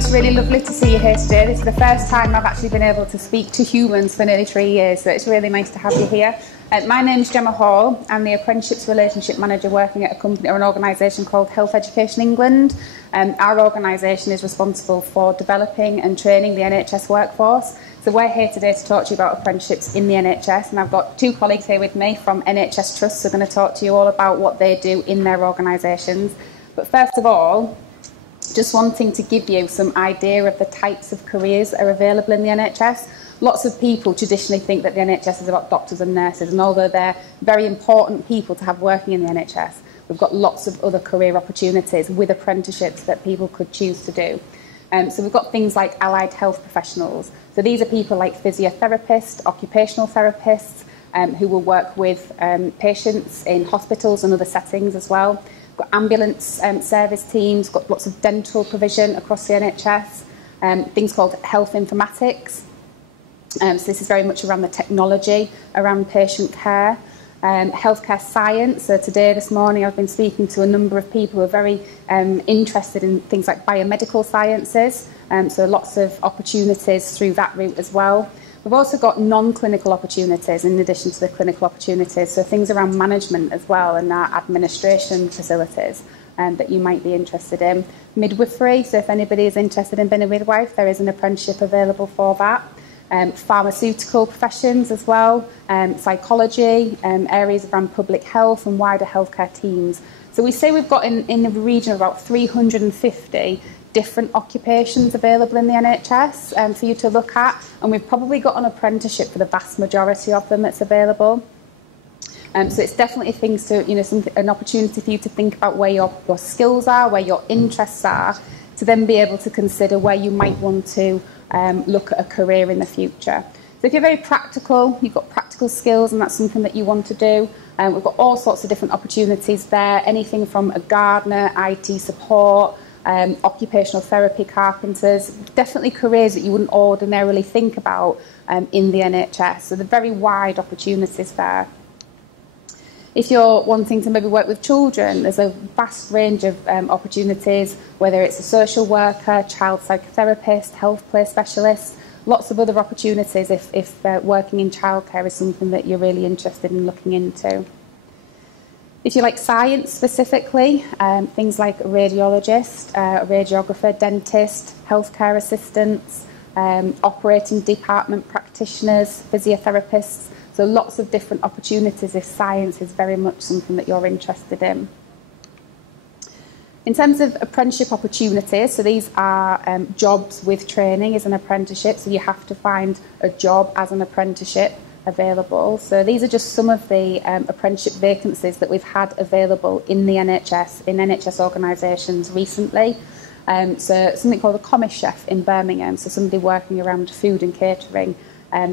It's really lovely to see you here today. This is the first time I've actually been able to speak to humans for nearly 3 years, so it's really nice to have you here. My name's Gemma Hall. I'm the Apprenticeships Relationship Manager working at a company or an organisation called Health Education England. Our organisation is responsible for developing and training the NHS workforce. So we're here today to talk to you about apprenticeships in the NHS, and I've got two colleagues here with me from NHS Trusts who are going to talk to you all about what they do in their organisations. But first of all, just wanting to give you some idea of the types of careers that are available in the NHS. Lots of people traditionally think that the NHS is about doctors and nurses, and although they're very important people to have working in the NHS, we've got lots of other career opportunities with apprenticeships that people could choose to do. So we've got things like allied health professionals. So these are people like physiotherapists, occupational therapists, who will work with patients in hospitals and other settings as well. Got ambulance service teams, got lots of dental provision across the NHS, things called health informatics. So this is very much around the technology, around patient care. Healthcare science. So today, this morning, I've been speaking to a number of people who are very interested in things like biomedical sciences. So lots of opportunities through that route as well. We've also got non-clinical opportunities in addition to the clinical opportunities, so things around management as well and our administration facilities that you might be interested in. Midwifery, so if anybody is interested in being a midwife, there is an apprenticeship available for that. Pharmaceutical professions as well, psychology, areas around public health and wider healthcare teams. So we say we've got in the region of about 350 different occupations available in the NHS for you to look at, and we've probably got an apprenticeship for the vast majority of them that's available. So it's definitely things to, an opportunity for you to think about where your skills are, where your interests are, to then be able to consider where you might want to look at a career in the future. So if you're very practical, you've got practical skills and that's something that you want to do, we've got all sorts of different opportunities there, anything from a gardener, IT support, occupational therapy, carpenters, definitely careers that you wouldn't ordinarily think about in the NHS. So they're very wide opportunities there. If you're wanting to maybe work with children, there's a vast range of opportunities, whether it's a social worker, child psychotherapist, health play specialist, lots of other opportunities if working in childcare is something that you're really interested in looking into. If you like science specifically, things like a radiologist, a radiographer, dentist, healthcare assistants, operating department practitioners, physiotherapists, so lots of different opportunities if science is very much something that you're interested in. In terms of apprenticeship opportunities, so these are jobs with training as an apprenticeship, so you have to find a job as an apprenticeship available. So these are just some of the apprenticeship vacancies that we've had available in the NHS, in NHS organisations recently. So something called a commis chef in Birmingham, so somebody working around food and catering.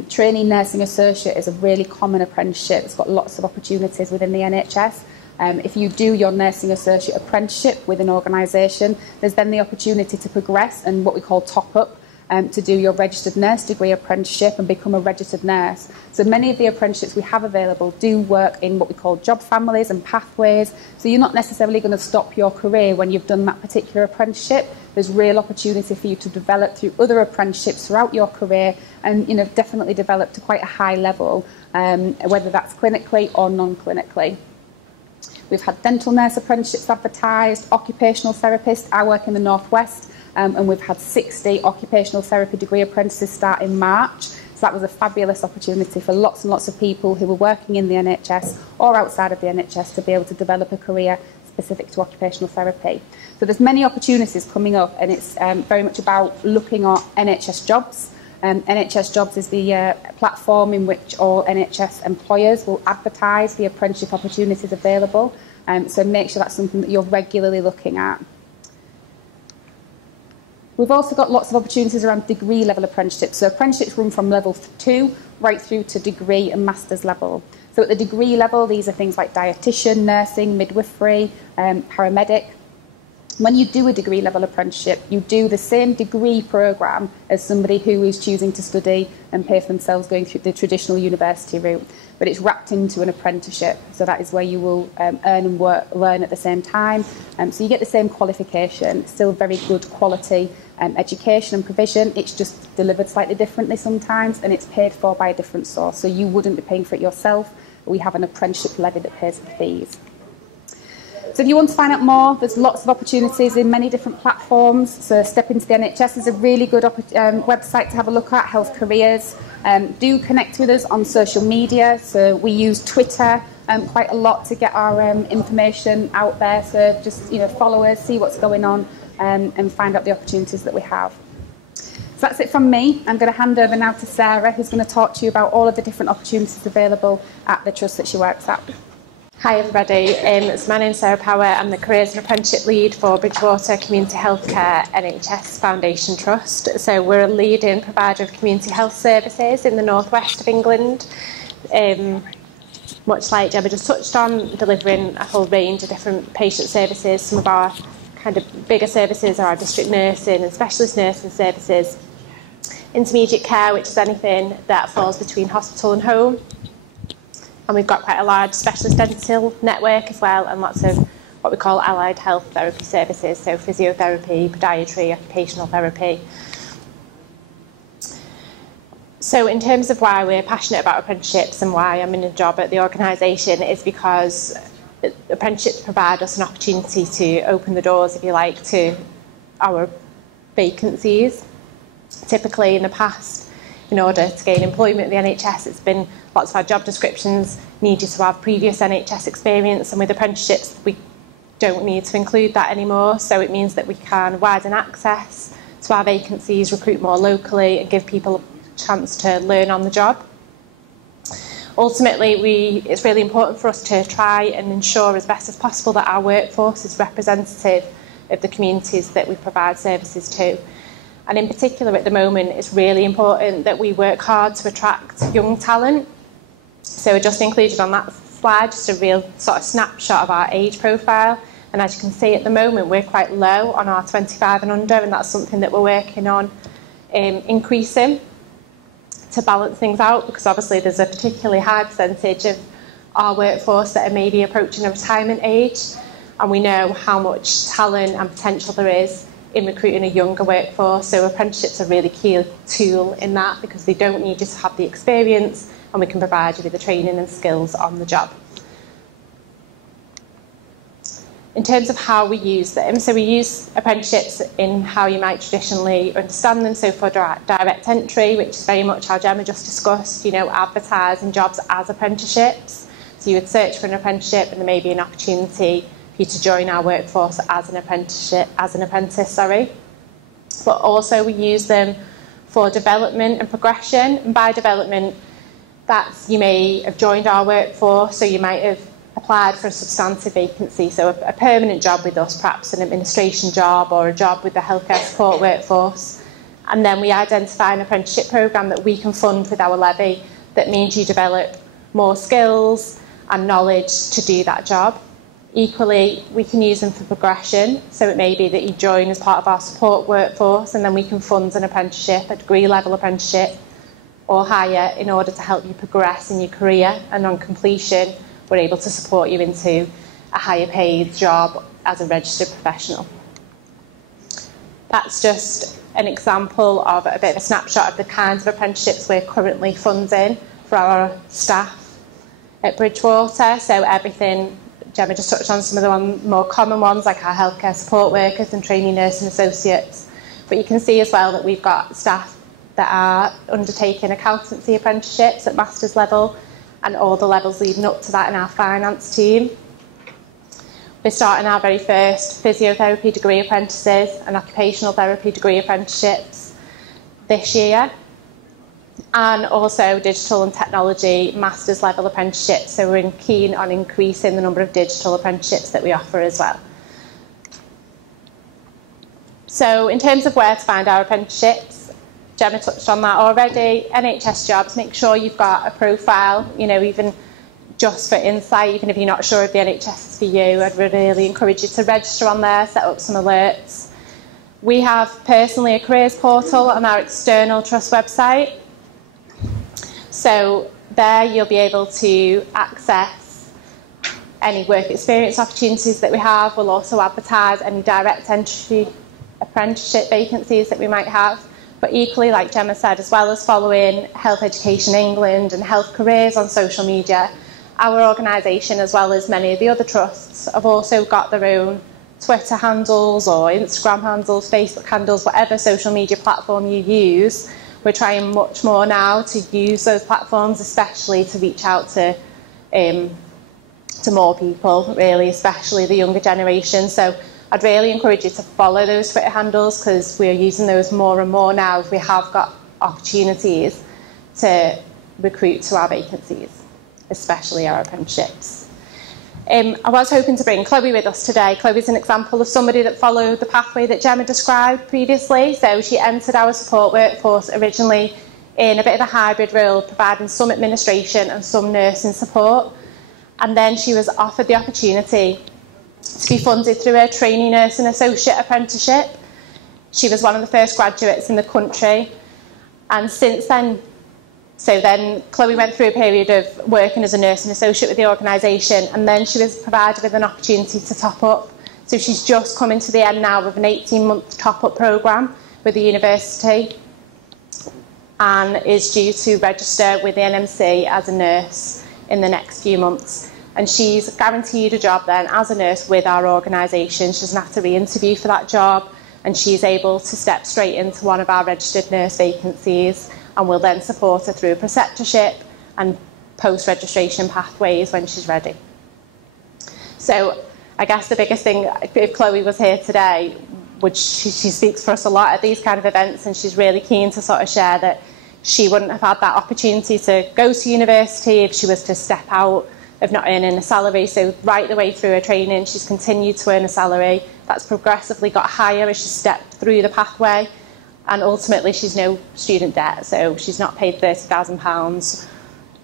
Trainee nursing associate is a really common apprenticeship. It's got lots of opportunities within the NHS. If you do your nursing associate apprenticeship with an organisation, there's then the opportunity to progress and what we call top up, to do your registered nurse degree apprenticeship and become a registered nurse. So many of the apprenticeships we have available do work in what we call job families and pathways. So you're not necessarily going to stop your career when you've done that particular apprenticeship. There's real opportunity for you to develop through other apprenticeships throughout your career and definitely develop to quite a high level, whether that's clinically or non-clinically. We've had dental nurse apprenticeships advertised, occupational therapist. I work in the Northwest. And we've had 60 occupational therapy degree apprentices start in March. So that was a fabulous opportunity for lots and lots of people who were working in the NHS or outside of the NHS to be able to develop a career specific to occupational therapy. So there's many opportunities coming up, and it's very much about looking at NHS Jobs. NHS Jobs is the platform in which all NHS employers will advertise the apprenticeship opportunities available. So make sure that's something that you're regularly looking at. We've also got lots of opportunities around degree level apprenticeships. So apprenticeships run from level 2 right through to degree and master's level. So at the degree level, these are things like dietitian, nursing, midwifery, paramedic. When you do a degree level apprenticeship, you do the same degree programme as somebody who is choosing to study and pay for themselves going through the traditional university route, but it's wrapped into an apprenticeship. So that is where you will earn and learn at the same time. So you get the same qualification, still very good quality education and provision. It's just delivered slightly differently sometimes, and it's paid for by a different source. So you wouldn't be paying for it yourself, but we have an apprenticeship levy that pays for fees. So if you want to find out more, there's lots of opportunities in many different platforms. So Step Into the NHS is a really good website to have a look at, Health Careers. Do connect with us on social media. So we use Twitter quite a lot to get our information out there. So just follow us, see what's going on, and find out the opportunities that we have. So that's it from me. I'm going to hand over now to Sarah, who's going to talk to you about all of the different opportunities available at the trust that she works at. Hi everybody, so my name's Sarah Power. I'm the Careers and Apprenticeship Lead for Bridgewater Community Healthcare NHS Foundation Trust. So we're a leading provider of community health services in the northwest of England. Much like Gemma just touched on, delivering a whole range of different patient services. Some of our kind of bigger services are our district nursing and specialist nursing services. Intermediate care, which is anything that falls between hospital and home. And we've got quite a large specialist dental network as well, and lots of what we call allied health therapy services, so physiotherapy, podiatry, occupational therapy. So in terms of why we're passionate about apprenticeships and why I'm in a job at the organisation, is because apprenticeships provide us an opportunity to open the doors, if you like, to our vacancies. Typically in the past, in order to gain employment at the NHS, it's been lots of our job descriptions need you to have previous NHS experience, and with apprenticeships we don't need to include that anymore. So it means that we can widen access to our vacancies, recruit more locally, and give people a chance to learn on the job. Ultimately, it's really important for us to try and ensure as best as possible that our workforce is representative of the communities that we provide services to. And in particular at the moment, it's really important that we work hard to attract young talent. So we're just included on that slide just a real sort of snapshot of our age profile. And as you can see at the moment, we're quite low on our 25 and under, and that's something that we're working on increasing to balance things out, because obviously there's a particularly high percentage of our workforce that are maybe approaching a retirement age. And we know how much talent and potential there is in recruiting a younger workforce. So apprenticeships are a really key tool in that, because they don't need you to have the experience, and we can provide you with the training and skills on the job. In terms of how we use them, so we use apprenticeships in how you might traditionally understand them. So for direct entry, which is very much how Gemma just discussed, advertising jobs as apprenticeships. So you would search for an apprenticeship, and there may be an opportunity for you to join our workforce as an apprentice. But also we use them for development and progression. And by development, that's you may have joined our workforce, so you might have applied for a substantive vacancy, so a permanent job with us, perhaps an administration job or a job with the healthcare support workforce. And then we identify an apprenticeship programme that we can fund with our levy that means you develop more skills and knowledge to do that job. Equally, we can use them for progression, so it may be that you join as part of our support workforce, and then we can fund an apprenticeship, a degree level apprenticeship or higher, in order to help you progress in your career, and on completion we're able to support you into a higher paid job as a registered professional. That's just an example of a bit of a snapshot of the kinds of apprenticeships we're currently funding for our staff at Bridgewater. So everything, Gemma just touched on some of the more common ones, like our healthcare support workers and trainee nursing associates. But you can see as well that we've got staff that are undertaking accountancy apprenticeships at master's level, and all the levels leading up to that in our finance team. We're starting our very first physiotherapy degree apprentices and occupational therapy degree apprenticeships this year, and also digital and technology master's level apprenticeships. So we're keen on increasing the number of digital apprenticeships that we offer as well. So in terms of where to find our apprenticeships, Gemma touched on that already. NHS Jobs, make sure you've got a profile, even just for insight, even if you're not sure if the NHS is for you, I'd really encourage you to register on there, set up some alerts. We have personally a careers portal on our external trust website. So there you'll be able to access any work experience opportunities that we have. We'll also advertise any direct entry apprenticeship vacancies that we might have. But equally, like Gemma said, as well as following Health Education England and Health Careers on social media, our organisation, as well as many of the other trusts, have also got their own Twitter handles or Instagram handles, Facebook handles, whatever social media platform you use. We're trying much more now to use those platforms, especially to reach out to more people, really, especially the younger generation. So I'd really encourage you to follow those Twitter handles, because we're using those more and more now if we have got opportunities to recruit to our vacancies, especially our apprenticeships. I was hoping to bring Chloe with us today. Chloe's an example of somebody that followed the pathway that Gemma described previously. So she entered our support workforce originally in a bit of a hybrid role, providing some administration and some nursing support. And then she was offered the opportunity to be funded through her trainee nursing associate apprenticeship. She was one of the first graduates in the country. And since then, Chloe went through a period of working as a nursing associate with the organisation, and then she was provided with an opportunity to top up. So she's just coming to the end now of an 18-month top-up programme with the university and is due to register with the NMC as a nurse in the next few months. And she's guaranteed a job then as a nurse with our organisation. She doesn't have to re-interview for that job, and she's able to step straight into one of our registered nurse vacancies, and we'll then support her through preceptorship and post-registration pathways when she's ready. So I guess the biggest thing, if Chloe was here today, she speaks for us a lot at these kind of events, and she's really keen to sort of share that she wouldn't have had that opportunity to go to university if she was to step out of not earning a salary. So right the way through her training, she's continued to earn a salary that's progressively got higher as she stepped through the pathway. And ultimately, she's no student debt, so she's not paid £30,000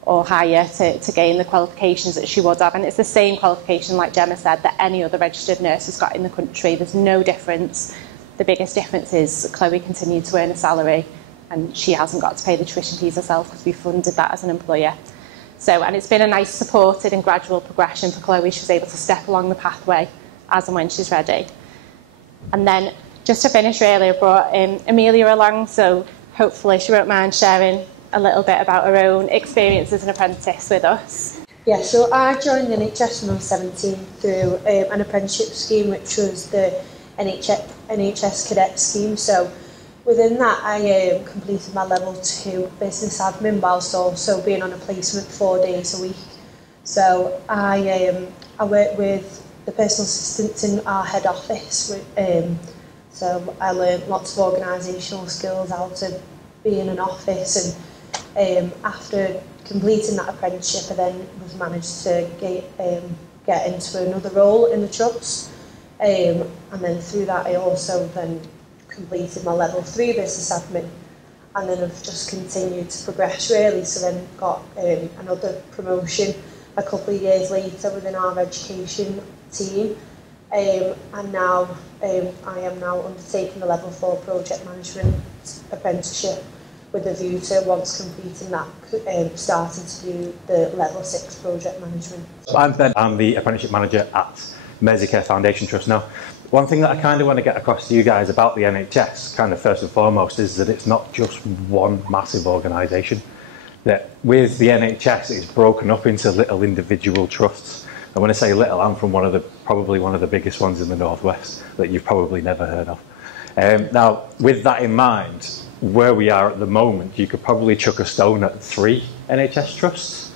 or higher to gain the qualifications that she would have. And it's the same qualification, like Gemma said, that any other registered nurse has got in the country. There's no difference. The biggest difference is Chloe continued to earn a salary, and she hasn't got to pay the tuition fees herself because we funded that as an employer. So, and it's been a nice supported and gradual progression for Chloe. She was able to step along the pathway as and when she's ready. And then, just to finish, really, I brought Amelia along, so hopefully she won't mind sharing a little bit about her own experience as an apprentice with us. Yeah, so I joined the NHS when I was 17 through an apprenticeship scheme, which was the NHS Cadet scheme. So within that, I completed my level 2 business admin whilst also being on a placement 4 days a week. So I worked with the personal assistants in our head office. So I learned lots of organisational skills, how to be in an office, and after completing that apprenticeship, I then was managed to get into another role in the trust, and then through that I also then completed my level 3 business admin, and then I've just continued to progress really. So then got another promotion a couple of years later within our education team. And now I am now undertaking the level 4 project management apprenticeship with a view to, once completing that, starting to do the level 6 project management. I'm Ben, I'm the apprenticeship manager at Merseycare Foundation Trust. Now, one thing that I kind of want to get across to you guys about the NHS, kind of first and foremost, is that it's not just one massive organisation. That with the NHS, it's broken up into little individual trusts. And when I say little, I'm from probably one of the biggest ones in the Northwest that you've probably never heard of. Now, with that in mind, where we are at the moment, you could probably chuck a stone at 3 NHS trusts.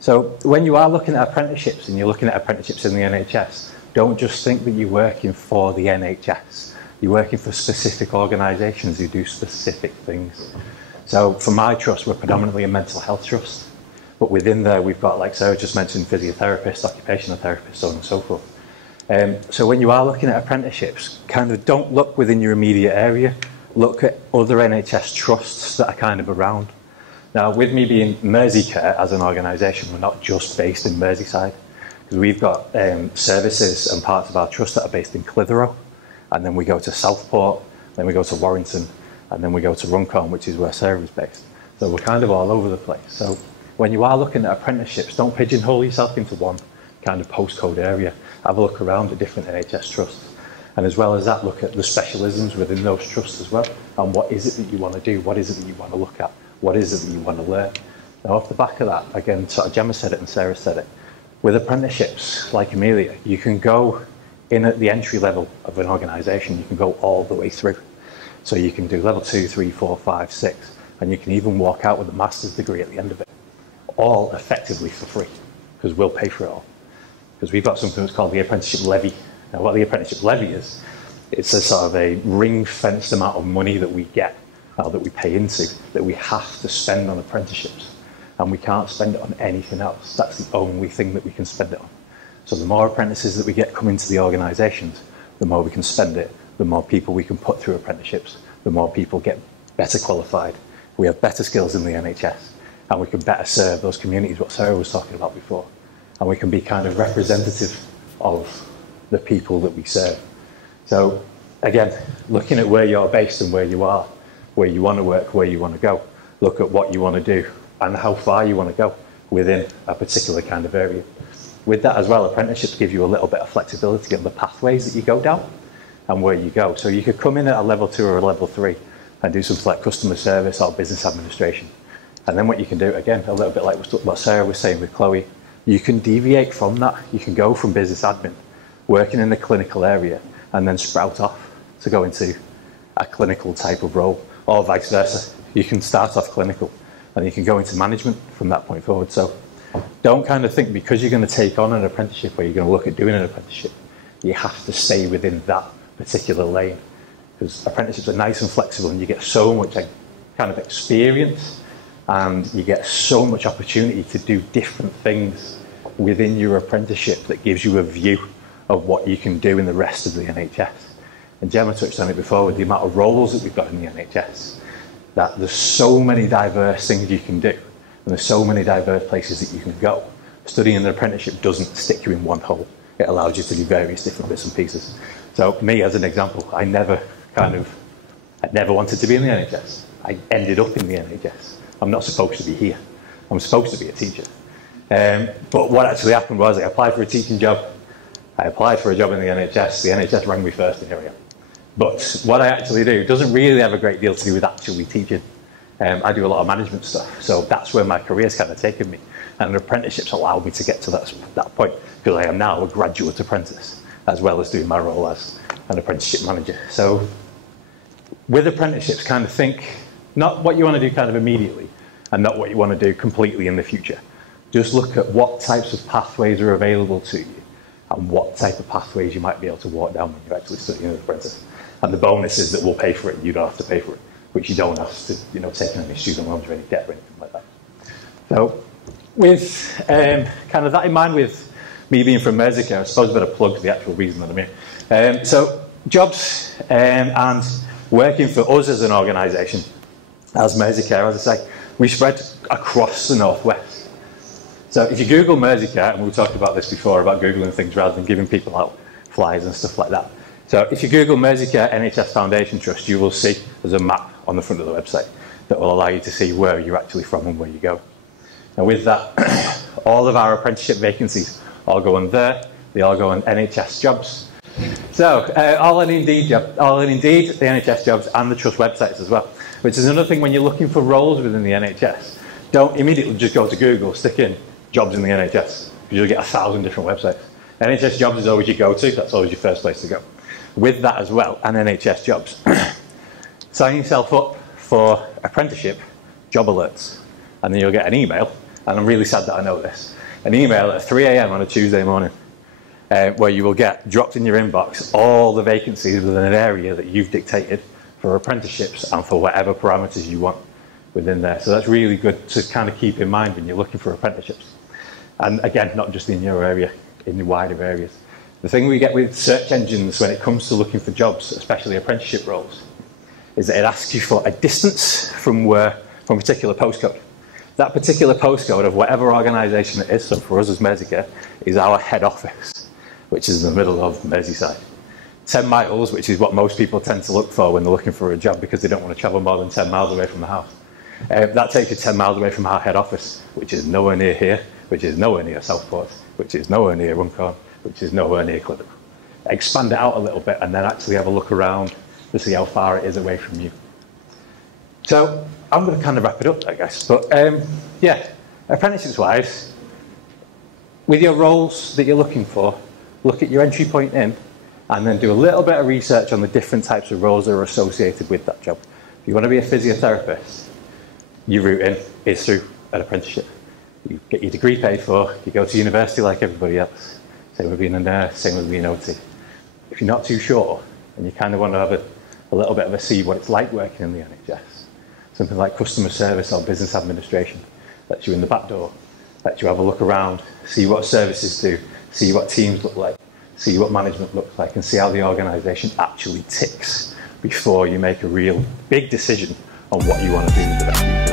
So when you are looking at apprenticeships and you're looking at apprenticeships in the NHS, don't just think that you're working for the NHS. You're working for specific organisations who do specific things. So for my trust, we're predominantly a mental health trust. But within there, we've got, like Sarah just mentioned, physiotherapists, occupational therapists, so on and so forth. So when you are looking at apprenticeships, kind of don't look within your immediate area. Look at other NHS trusts that are kind of around. Now, with me being Merseycare as an organisation, we're not just based in Merseyside, because we've got services and parts of our trust that are based in Clitheroe, and then we go to Southport, then we go to Warrington, and then we go to Runcorn, which is where Sarah is based. So we're kind of all over the place. So when you are looking at apprenticeships, don't pigeonhole yourself into one kind of postcode area. Have a look around at different NHS trusts. And as well as that, look at the specialisms within those trusts as well. And what is it that you want to do? What is it that you want to look at? What is it that you want to learn? Now, off the back of that, again, sort of Gemma said it and Sarah said it, with apprenticeships, like Amelia, you can go in at the entry level of an organisation, you can go all the way through. So you can do level 2, 3, 4, 5, 6, and you can even walk out with a master's degree at the end of it, all effectively for free, because we'll pay for it all. Because we've got something that's called the Apprenticeship Levy. Now, what the Apprenticeship Levy is, it's a sort of a ring-fenced amount of money that we get, that we pay into, that we have to spend on apprenticeships. And we can't spend it on anything else. That's the only thing that we can spend it on. So the more apprentices that we get come into the organisations, the more we can spend it, the more people we can put through apprenticeships, the more people get better qualified. We have better skills in the NHS, and we can better serve those communities, what Sarah was talking about before. And we can be kind of representative of the people that we serve. So again, looking at where you're based and where you are, where you want to work, where you want to go, look at what you want to do and how far you want to go within a particular kind of area. With that as well, apprenticeships give you a little bit of flexibility on the pathways that you go down and where you go. So you could come in at a level 2 or a level 3 and do something like customer service or business administration. And then what you can do, again, a little bit like what Sarah was saying with Chloe, you can deviate from that. You can go from business admin, working in the clinical area, and then sprout off to go into a clinical type of role, or vice versa. You can start off clinical, and you can go into management from that point forward. So don't kind of think because you're going to take on an apprenticeship or you're going to look at doing an apprenticeship, you have to stay within that particular lane. Because apprenticeships are nice and flexible, and you get so much kind of experience, and you get so much opportunity to do different things within your apprenticeship that gives you a view of what you can do in the rest of the NHS. And Gemma touched on it before with the amount of roles that we've got in the NHS, that there's so many diverse things you can do, and there's so many diverse places that you can go. Studying an apprenticeship doesn't stick you in one hole. It allows you to do various different bits and pieces. So me, as an example, I never wanted to be in the NHS. I ended up in the NHS. I'm not supposed to be here. I'm supposed to be a teacher. But what actually happened was I applied for a teaching job. I applied for a job in the NHS. The NHS rang me first, and here I am. But what I actually do doesn't really have a great deal to do with actually teaching. I do a lot of management stuff, so that's where my career's kind of taken me. And apprenticeships allowed me to get to that point, because I am now a graduate apprentice, as well as doing my role as an apprenticeship manager. So with apprenticeships, kind of think not what you want to do kind of immediately, and not what you want to do completely in the future. Just look at what types of pathways are available to you, and what type of pathways you might be able to walk down when you're actually studying an apprentice. And the bonus is that we'll pay for it, and you don't have to pay for it, which you don't have to, take any student loans or any debt or anything like that. So with kind of that in mind, with me being from Merseycare, I suppose a bit of plug for the actual reason that I'm here. So jobs and working for us as an organisation, as Merseycare, as I say, we spread across the Northwest. So if you Google Merseycare, and we talked about this before, about Googling things rather than giving people out flyers and stuff like that. So if you Google Merseycare NHS Foundation Trust, you will see there's a map on the front of the website that will allow you to see where you're actually from and where you go. And with that, all of our apprenticeship vacancies all go on there. They all go on NHS Jobs. So all in Indeed, the NHS Jobs, and the Trust websites as well. Which is another thing when you're looking for roles within the NHS. Don't immediately just go to Google, stick in jobs in the NHS, because you'll get 1,000 different websites. NHS Jobs is always your go-to. That's always your first place to go. With that as well, and NHS Jobs, sign yourself up for Apprenticeship Job Alerts, and then you'll get an email, and I'm really sad that I know this, an email at 3 AM on a Tuesday morning, where you will get dropped in your inbox all the vacancies within an area that you've dictated for apprenticeships and for whatever parameters you want within there. So that's really good to kind of keep in mind when you're looking for apprenticeships. And again, not just in your area, in the wider areas. The thing we get with search engines when it comes to looking for jobs, especially apprenticeship roles, is that it asks you for a distance from a particular postcode. That particular postcode of whatever organisation it is, so for us as Merseycare, is our head office, which is in the middle of Merseyside. 10 miles, which is what most people tend to look for when they're looking for a job because they don't want to travel more than 10 miles away from the house. That takes you 10 miles away from our head office, which is nowhere near here, which is nowhere near Southport, which is nowhere near Runcorn, which is nowhere near Clitheroe. Expand it out a little bit and then actually have a look around to see how far it is away from you. So I'm going to kind of wrap it up, I guess. But yeah, apprenticeships-wise, with your roles that you're looking for, look at your entry point in and then do a little bit of research on the different types of roles that are associated with that job. If you want to be a physiotherapist, your route in is through an apprenticeship. You get your degree paid for, you go to university like everybody else. Same with being a nurse, same with being OT. If you're not too sure and you kind of want to have a little bit of a see what it's like working in the NHS, something like customer service or business administration lets you in the back door, lets you have a look around, see what services do, see what teams look like, see what management looks like, and see how the organisation actually ticks before you make a real big decision on what you want to do with it.